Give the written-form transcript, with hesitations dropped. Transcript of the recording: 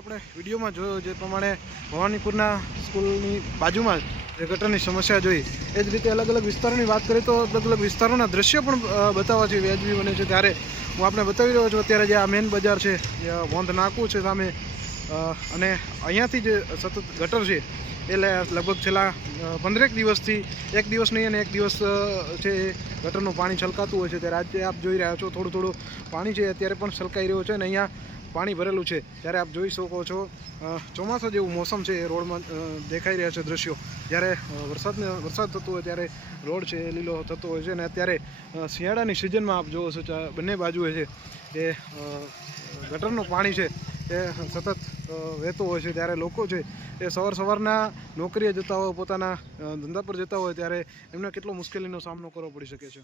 આપણે વિડીયોમાં જોયો જે પ્રમાણે ભવાનીપુરના સ્કૂલની બાજુમાં જે ગટરની સમસ્યા જોઈ એ જ રીતે અલગ અલગ વિસ્તારોની વાત કરીએ તો અલગ અલગ વિસ્તારોના દ્રશ્યો પણ બતાવવા છે વ્યાજબી બને છે ત્યારે હું આપણે બતાવી રહ્યો છું અત્યારે જે આ મેન બજાર છે વોંધ નાકું છે સામે અને અહીંયાથી જે સતત ગટર છે એટલે લગભગ છેલ્લા 15 દિવસથી એક દિવસ નહીં અને એક દિવસ છે એ ગટરનું પાણી છલકાતું હોય છે ત્યારે આજે આપ જોઈ રહ્યા છો થોડું થોડું પાણી છે અત્યારે પણ છલકાઈ રહ્યું છે અને અહીંયા પાણી ભરેલું છે ત્યારે આપ જોઈ શકો છો ચોમાસા જેવું મોસમ છે એ રોડમાં દેખાઈ રહ્યા છે દ્રશ્યો જ્યારે વરસાદ થતો હોય ત્યારે રોડ છે એ લીલો થતો હોય છે અને અત્યારે શિયાળાની સિઝનમાં આપ જોવો છો બંને બાજુએ છે એ ગટરનું પાણી છે એ સતત વહેતો હોય છે ત્યારે લોકો છે એ સવારના નોકરીએ જતા હોય પોતાના ધંધા પર જતા હોય ત્યારે એમને કેટલો મુશ્કેલીનો સામનો કરવો પડી શકે છે।